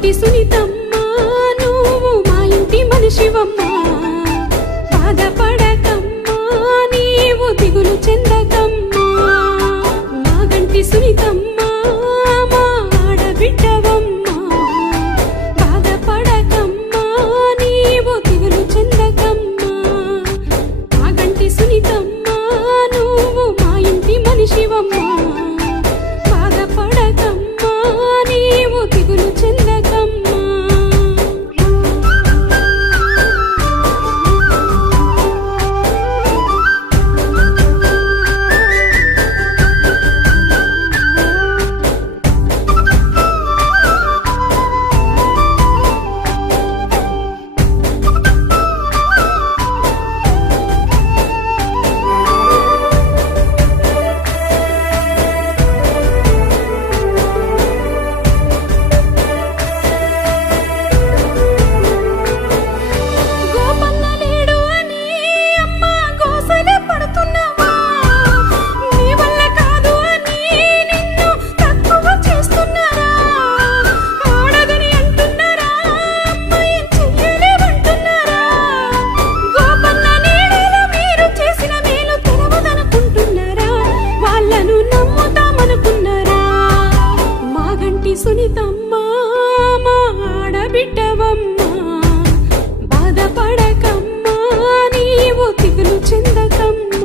మాగంటి సునీతమ్మ నువ్వు మా ఇంటి మనిషివమ్మా బాధపడకమ్మా నీవు దిగులు చెందకమ్మా మాగంటి సునీతమ్మ మా ఆడబిడ్డవమ్మా బాధపడకమ్మా నీవు దిగులు చెందకమ్మా మాగంటి సునీతమ్మ నువ్వు మా ఇంటి మనిషివమ్మా బాధపడకమ్మా నీవు దిగులు చెందకమ్మా సునీతమ్మ మా ఆడబిడ్డవమ్మా బాధపడకమ్మా నీవు దిగులు చెందకమ్మా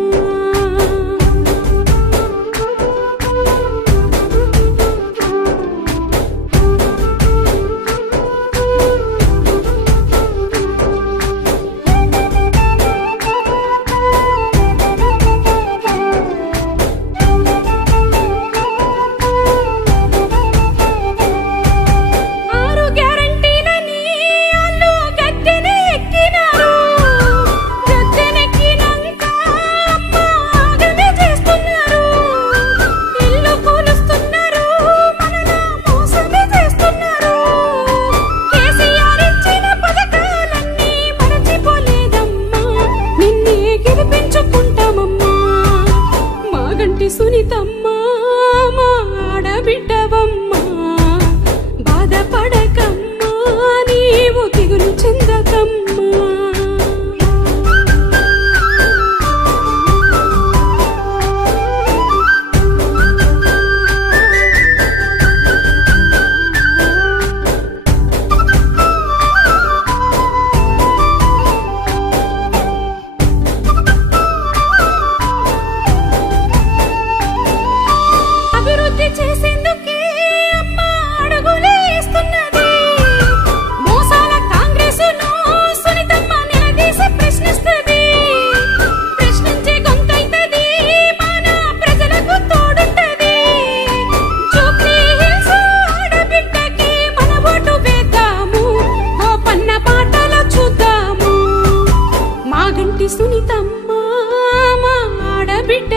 సునీతమ్మ మా ఆడబిడ్డవమ్మా బాధపడకమ్మా నీవు దిగులు చెందకమ్మా చేసేందుకే అమ్మ అడుగులే ఇస్తున్నది మోసాల కాంగ్రెసును సునీతమ్మ నిలదీసి ప్రశ్నిస్తది ప్రశ్నించే గొంతైతది మన ప్రజలకు తోడుంటది జూబ్లీ హిల్స్ ఆడబిడ్డకి మన ఓటు వేద్దాము ఓ పన్న పాటలు చూద్దాము మాగంటి సునీతమ్మ మా ఆడబిడ్డ